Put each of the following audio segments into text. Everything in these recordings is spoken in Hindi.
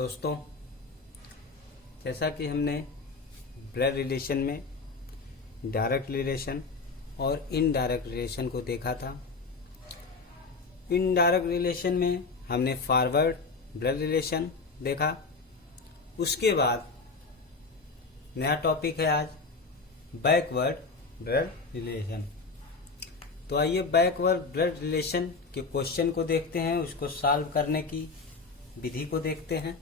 दोस्तों, जैसा कि हमने ब्लड रिलेशन में डायरेक्ट रिलेशन और इनडायरेक्ट रिलेशन को देखा था। इनडायरेक्ट रिलेशन में हमने फॉरवर्ड ब्लड रिलेशन देखा। उसके बाद नया टॉपिक है आज बैकवर्ड ब्लड रिलेशन। तो आइए बैकवर्ड ब्लड रिलेशन के क्वेश्चन को देखते हैं, उसको सॉल्व करने की विधि को देखते हैं।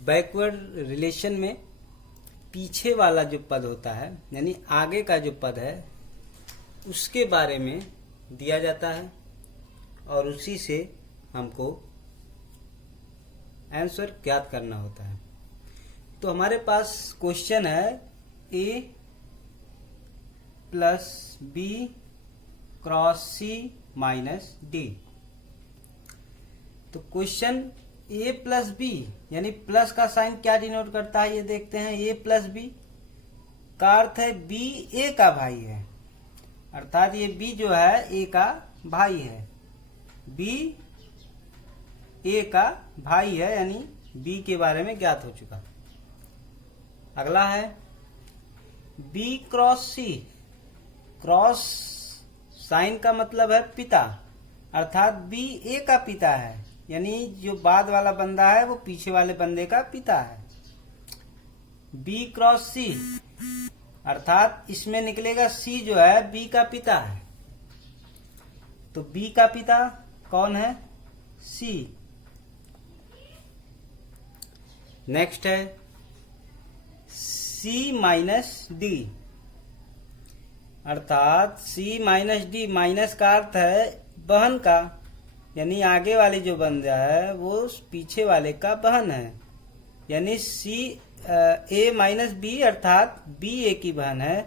बैकवर्ड रिलेशन में पीछे वाला जो पद होता है, यानी आगे का जो पद है, उसके बारे में दिया जाता है और उसी से हमको आंसर ज्ञात करना होता है। तो हमारे पास क्वेश्चन है a plus b cross c minus d। तो क्वेश्चन a प्लस बी यानी प्लस का साइन क्या डिनोट करता है ये देखते हैं। a प्लस बी का अर्थ है b a का भाई है, अर्थात ये b जो है a का भाई है। b a का भाई है यानी b के बारे में ज्ञात हो चुका। अगला है b cross c। Cross sign का मतलब है पिता, अर्थात b a का पिता है, यानी जो बाद वाला बंदा है वो पीछे वाले बंदे का पिता है। b क्रॉस c अर्थात इसमें निकलेगा c जो है b का पिता है। तो b का पिता कौन है? c। नेक्स्ट है c माइनस d, अर्थात c माइनस d। माइनस का अर्थ है बहन का, यानी आगे वाली जो बंदा है वो पीछे वाले का बहन है, यानी c a माइनस b अर्थात b a की बहन है।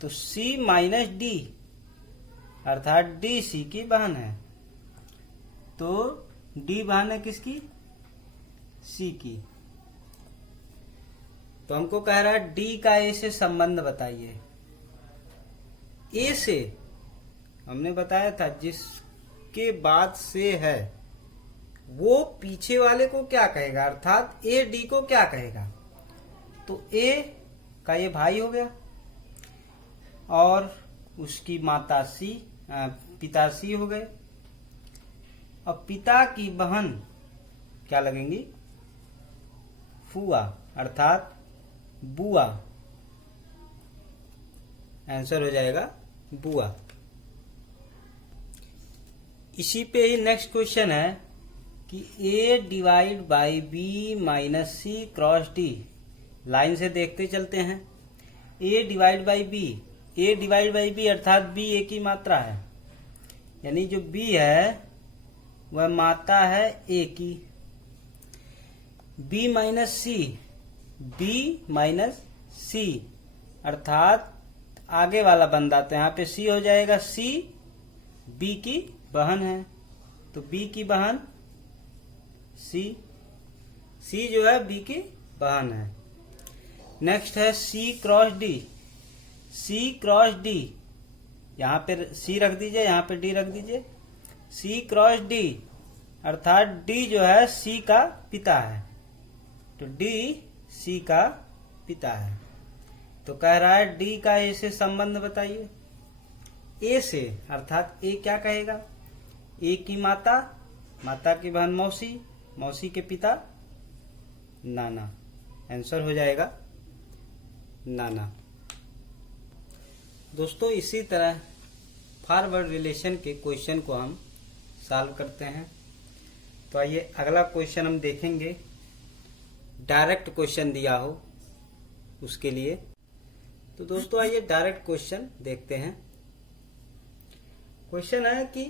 तो c माइनस d अर्थात d c की बहन है। तो d बहन है किसकी? c की। तो हमको कह रहा है d का a से संबंध बताइए। a से हमने बताया था जिसके बाद से है वो पीछे वाले को क्या कहेगा, अर्थात a d को क्या कहेगा। तो a का ये भाई हो गया और उसकी माता c, पिता c हो गए। और पिता की बहन क्या लगेंगी? फुआ अर्थात बुआ। आंसर हो जाएगा बुआ। इसी पे ही नेक्स्ट क्वेश्चन है कि a divide by b minus c cross d। Line से देखते चलते हैं। a divide by b, a divide by b अर्थात b a की मात्रा है, यानी जो b है वह मात्रा है a की। b minus c, b minus c अर्थात आगे वाला बंदा, तो यहाँ पे c हो जाएगा। c b की बहन है, तो b की बहन c। c जो है b की बहन है। नेक्स्ट है c cross d। c cross d, यहाँ पे c रख दीजिए, यहाँ पे d रख दीजिए। c क्रॉस d अर्थात d जो है c का पिता है, तो d c का पिता है। तो कह रहा है d का a से संबंध बताइए। a से अर्थात a क्या कहेगा? a की माता, माता की बहन मौसी, मौसी के पिता नाना। आंसर हो जाएगा नाना। दोस्तों, इसी तरह फॉरवर्ड रिलेशन के क्वेश्चन को हम सॉल्व करते हैं। तो आइए अगला क्वेश्चन हम देखेंगे, डायरेक्ट क्वेश्चन दिया हो उसके लिए। तो दोस्तों आइए डायरेक्ट क्वेश्चन देखते हैं। क्वेश्चन है कि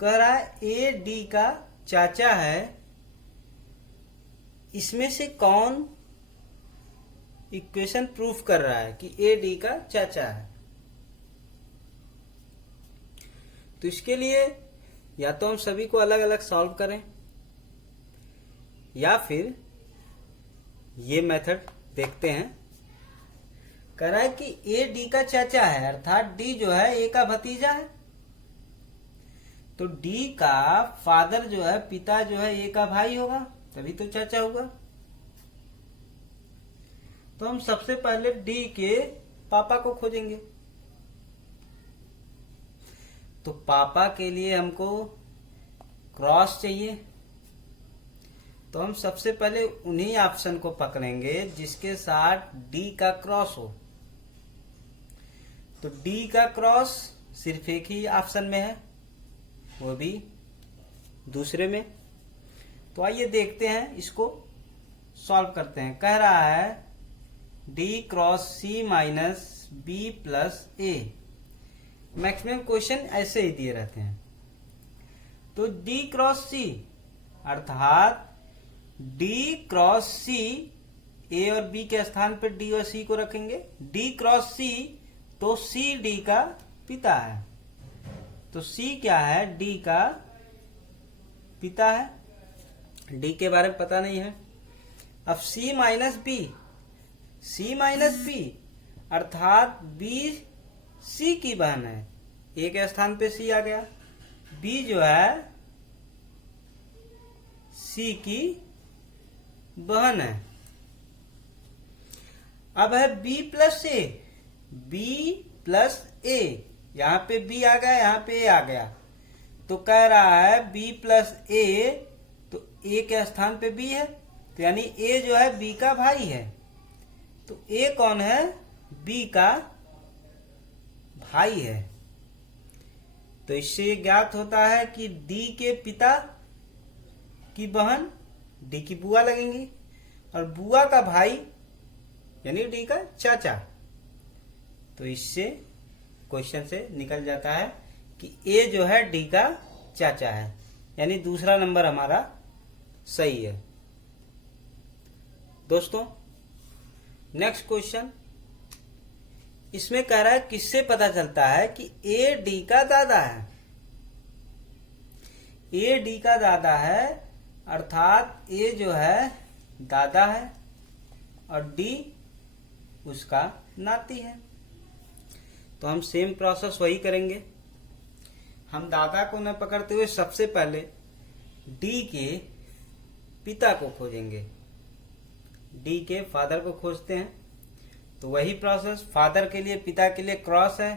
कह रहा है ए डी का चाचा है, इसमें से कौन इक्वेशन प्रूफ कर रहा है कि ए डी का चाचा है। तो इसके लिए या तो हम सभी को अलग अलग सॉल्व करें या फिर ये मेथड देखते हैं। कह रहा है कि ए डी का चाचा है, अर्थात डी जो है ए का भतीजा है। तो डी का फादर जो है, पिता जो है, ए का भाई होगा, तभी तो चाचा होगा। तो हम सबसे पहले डी के पापा को खोजेंगे। तो पापा के लिए हमको क्रॉस चाहिए, तो हम सबसे पहले उन्हीं ऑप्शन को पकड़ेंगे जिसके साथ डी का क्रॉस हो। तो डी का क्रॉस सिर्फ एक ही ऑप्शन में है, वो भी दूसरे में। तो आइए देखते हैं, इसको सॉल्व करते हैं। कह रहा है D cross c minus B plus ए। मैक्सिमम क्वेश्चन ऐसे ही दिए रहते हैं। तो डी क्रॉस सी अर्थात डी क्रॉस सी, ए और बी के स्थान पर डी और सी को रखेंगे। डी क्रॉस सी, तो सी डी का पिता है। तो सी क्या है? डी का पिता है। डी के बारे में पता नहीं है। अब सी माइनस बी, सी माइनस बी अर्थात बी सी की बहन है। ए के स्थान पे सी आ गया। बी जो है सी की बहन है। अब है बी प्लस ए, बी प्लस ए, यहां पे बी आ गया, यहां पे ए आ गया। तो कह रहा है बी प्लस ए, तो ए के स्थान पे बी है, तो यानी ए जो है बी का भाई है। तो ए कौन है? बी का भाई है। तो इससे ये ज्ञात होता है कि डी के पिता की बहन डी की बुआ लगेंगी, और बुआ का भाई यानी डी का चाचा। तो इससे क्वेश्चन से निकल जाता है कि ए जो है डी का चाचा है, यानी दूसरा नंबर हमारा सही है। दोस्तों नेक्स्ट क्वेश्चन, इसमें कह रहा है किससे पता चलता है कि ए डी का दादा है। ए डी का दादा है अर्थात ए जो है दादा है और डी उसका नाती है। तो हम सेम प्रोसेस वही करेंगे। हम दादा को न पकड़ते हुए सबसे पहले डी के पिता को खोजेंगे। डी के फादर को खोजते हैं। तो वही प्रोसेस, फादर के लिए पिता के लिए क्रॉस है,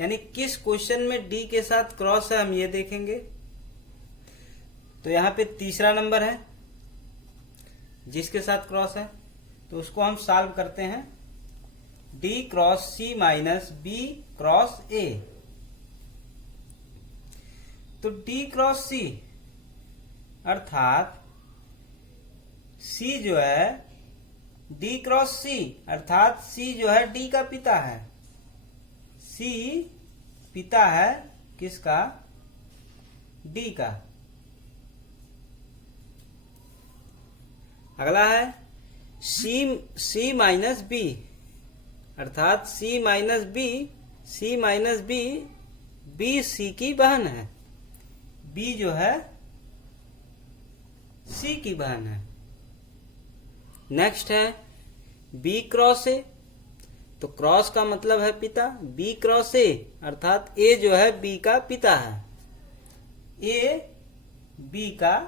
यानी किस क्वेश्चन में डी के साथ क्रॉस है हम ये देखेंगे। तो यहाँ पे तीसरा नंबर है जिसके साथ क्रॉस है, तो उसको हम सॉल्व करते हैं। D cross c minus b cross a. तो डी क्रॉस सी अर्थात सी जो है डी क्रॉस सी अर्थात सी जो है डी का पिता है। सी पिता है किसका? डी का। अगला है सी माइनस बी अर्थात सी माइनस बी, सी माइनस बी, बी सी की बहन है। बी जो है सी की बहन है। नेक्स्ट है बी क्रॉस ए। तो क्रॉस का मतलब है पिता। बी क्रॉस ए अर्थात ए जो है बी का पिता है। ए बी का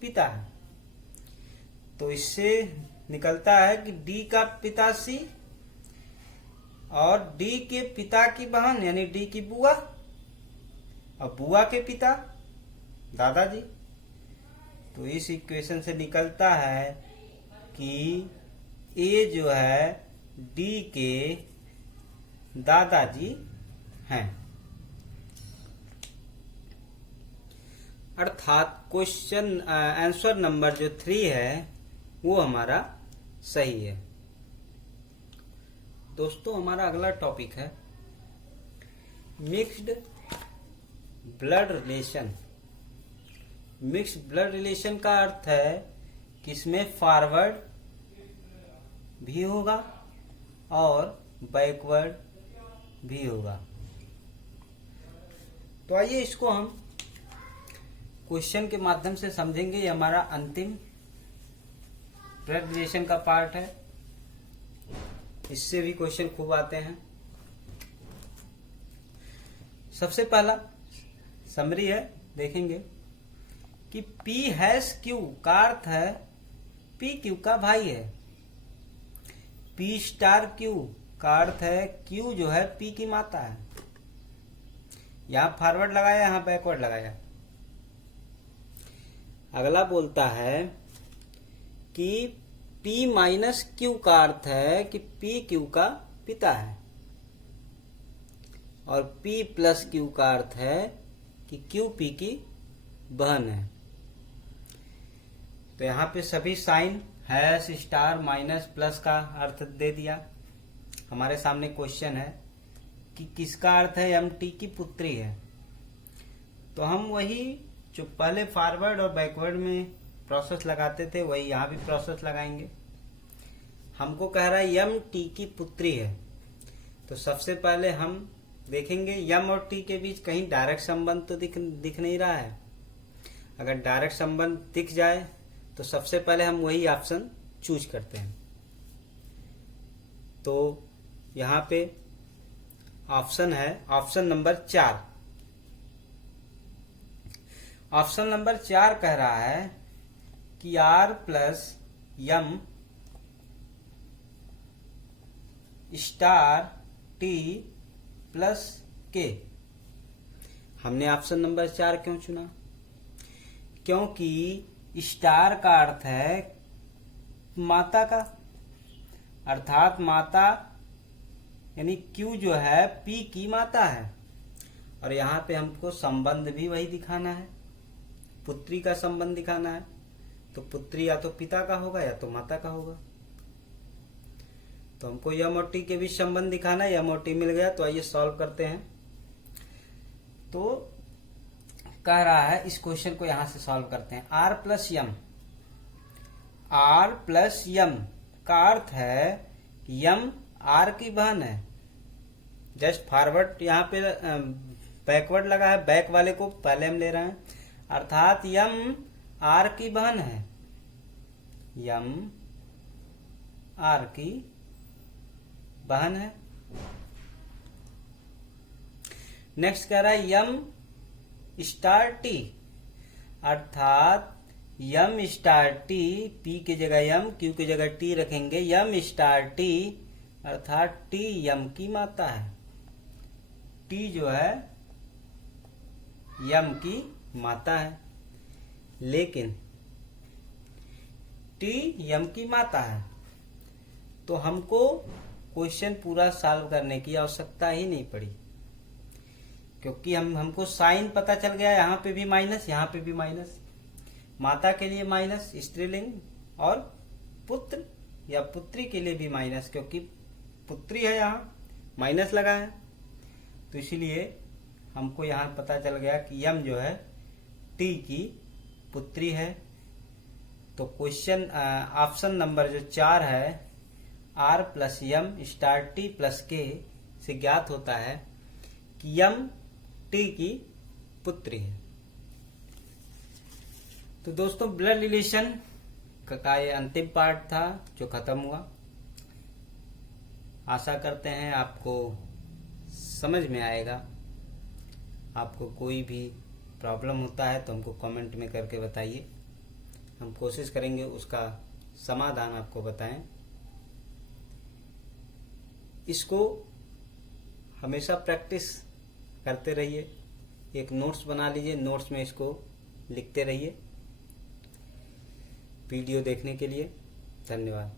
पिता है। तो इससे निकलता है कि डी का पिता सी और डी के पिता की बहन यानी डी की बुआ, और बुआ के पिता दादाजी। तो इस इक्वेशन से निकलता है कि ए जो है डी के दादाजी हैं। अर्थात क्वेश्चन आंसर नंबर जो 3 है वो हमारा सही है। दोस्तों हमारा अगला टॉपिक है mixed blood relation. Mixed blood relation का अर्थ है कि इसमें फॉरवर्ड भी होगा और बैकवर्ड भी होगा। तो आइए इसको हम क्वेश्चन के माध्यम से समझेंगे। ये हमारा अंतिम ब्लड रिलेशन का पार्ट है। इससे भी क्वेश्चन खूब आते हैं। सबसे पहला समरी है देखेंगे कि P हैश Q का अर्थ है P Q का भाई है। P स्टार Q का अर्थ है Q जो है P की माता है। यहां फॉरवर्ड लगाया, यहां बैकवर्ड लगाया। अगला बोलता है कि P माइनस Q का अर्थ है कि P Q का पिता है, और P प्लस Q का अर्थ है कि Q P की बहन है। तो यहाँ पे सभी sign hash star minus plus का अर्थ दे दिया। हमारे सामने क्वेश्चन है कि किसका अर्थ है MT की पुत्री है। तो हम वही जो पहले फॉरवर्ड और बैकवर्ड में प्रोसेस लगाते थे वही यहाँ भी प्रोसेस लगाएंगे। हमको कह रहा है MT की पुत्री है, तो सबसे पहले हम देखेंगे M और T के बीच कहीं डायरेक्ट संबंध तो दिख नहीं रहा है। अगर डायरेक्ट संबंध दिख जाए तो सबसे पहले हम वही ऑप्शन चूज करते हैं। तो यहाँ पे ऑप्शन है ऑप्शन नंबर 4। ऑप्शन नंबर 4 कह रहा है कि R plus M star T plus K। हमने ऑप्शन नंबर 4 क्यों चुना? क्योंकि स्टार का अर्थ है माता का, अर्थात माता यानी Q जो है P की माता है। और यहाँ पे हमको संबंध भी वही दिखाना है, पुत्री का संबंध दिखाना है। तो पुत्री या तो पिता का होगा या तो माता का होगा। तो हमको M और T के बीच संबंध दिखाना है। M और T मिल गया, तो आइए सॉल्व करते हैं। तो कह रहा है इस क्वेश्चन को यहां से सॉल्व करते हैं। R plus M, R plus M का अर्थ है M R की बहन है। जस्ट फॉरवर्ड यहाँ पे बैकवर्ड लगा है, बैक वाले को पहले हम ले रहे हैं, अर्थात M R की बहन है। M R की बहन है। नेक्स्ट कह रहा है M स्टार T, अर्थात M स्टार T, P की जगह M, Q की जगह T रखेंगे। M स्टार T अर्थात T M की माता है। T जो है M की माता है, लेकिन T M की माता है, तो हमको क्वेश्चन पूरा सॉल्व करने की आवश्यकता ही नहीं पड़ी, क्योंकि हमको साइन पता चल गया। यहाँ पे भी माइनस, यहाँ पे भी माइनस, माता के लिए माइनस स्त्रीलिंग, और पुत्र या पुत्री के लिए भी माइनस, क्योंकि पुत्री है यहाँ माइनस लगा है। तो इसीलिए हमको यहाँ पता चल गया कि M जो है T की पुत्री है। तो क्वेश्चन ऑप्शन नंबर जो 4 है R plus M star T plus K से ज्ञात होता है कि M T की पुत्री है। तो दोस्तों ब्लड रिलेशन का ये अंतिम पार्ट था जो खत्म हुआ। आशा करते हैं आपको समझ में आएगा। आपको कोई भी प्रॉब्लम होता है तो हमको कमेंट में करके बताइए, हम कोशिश करेंगे उसका समाधान आपको बताएं। इसको हमेशा प्रैक्टिस करते रहिए, एक नोट्स बना लीजिए, नोट्स में इसको लिखते रहिए। वीडियो देखने के लिए धन्यवाद।